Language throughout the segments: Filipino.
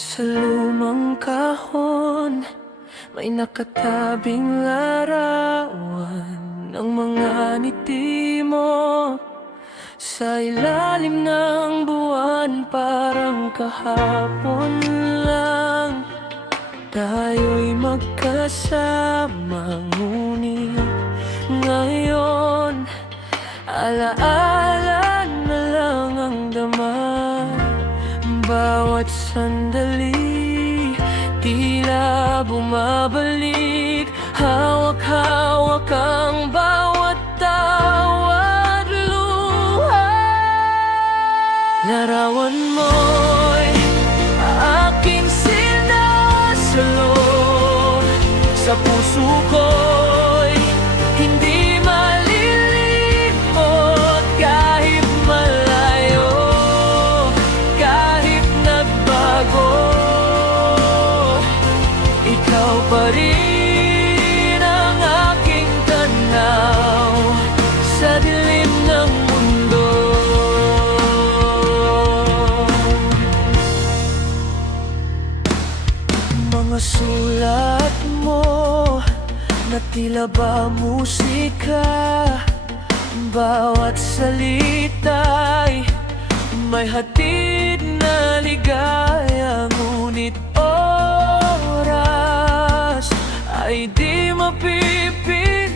Sa lumang kahon, may nakatabing larawan ng mga ngiti mo. Sa ilalim ng buwan, parang kahapon lang tayo'y magkasama. Ngunit ngayon, alaala na lang ang dama. Bawat sandali, tila bumabalik. Hawak-hawak ang bawat tawad luha. Larawan mo'y aking sinasalo. Sa puso ko'y hindi malilimot. Kahit malayo, kahit nagbago, ikaw pa rin ang aking tanaw sa dilim ng mundo. Mga sulat mo na tila ba musika, bawat salita'y may hatid na ligaya. Ngunit oras ay di mapipigil,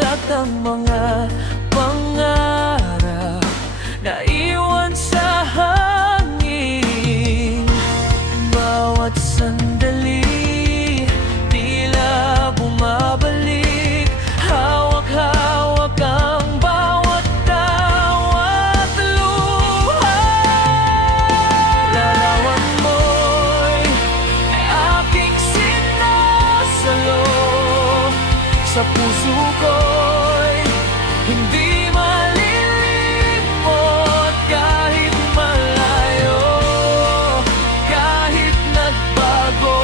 at ang mga pangarap na iwan sa hangin. Bawat sandali, tila bumabalik. Hawak-hawak ang bawat tawat luha. Larawan mo'y aking sinasalo. Sa puso ko'y hindi malilimot. Kahit malayo, kahit nagbago,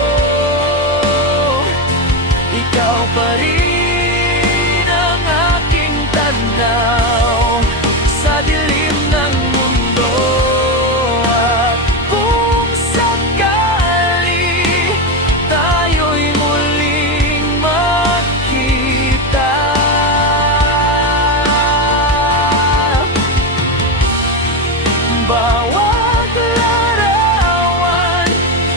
ikaw pa rin ang aking tanaw sa dilim ng mundo. At kung sakali tayo'y muling magkita, bawat larawan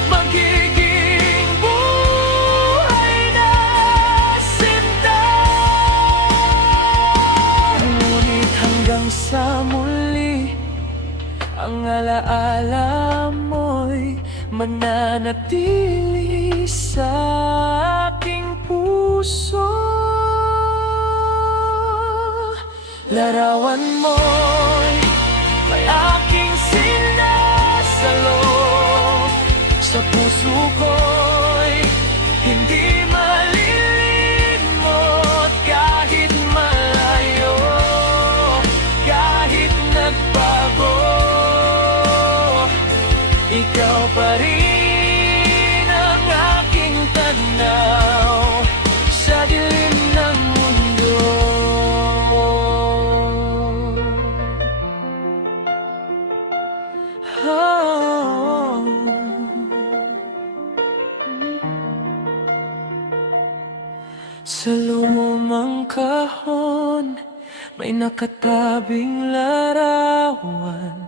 magiging buhay na sinta. Ngunit hanggang sa muli, ang alaala mo'y mananatili sa aking puso. Larawan mo'y may aking sinasalo. Sa puso ko'y hindi malilimot. Kahit malayo, kahit nagbago, ikaw pa rin ang aking tanaw sa dilim ng mundo. Sa lumang kahon, may nakatabing larawan.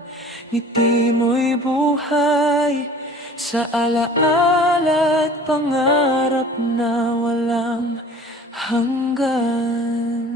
Ngiti mo'y buhay sa alaala at pangarap na walang hanggan.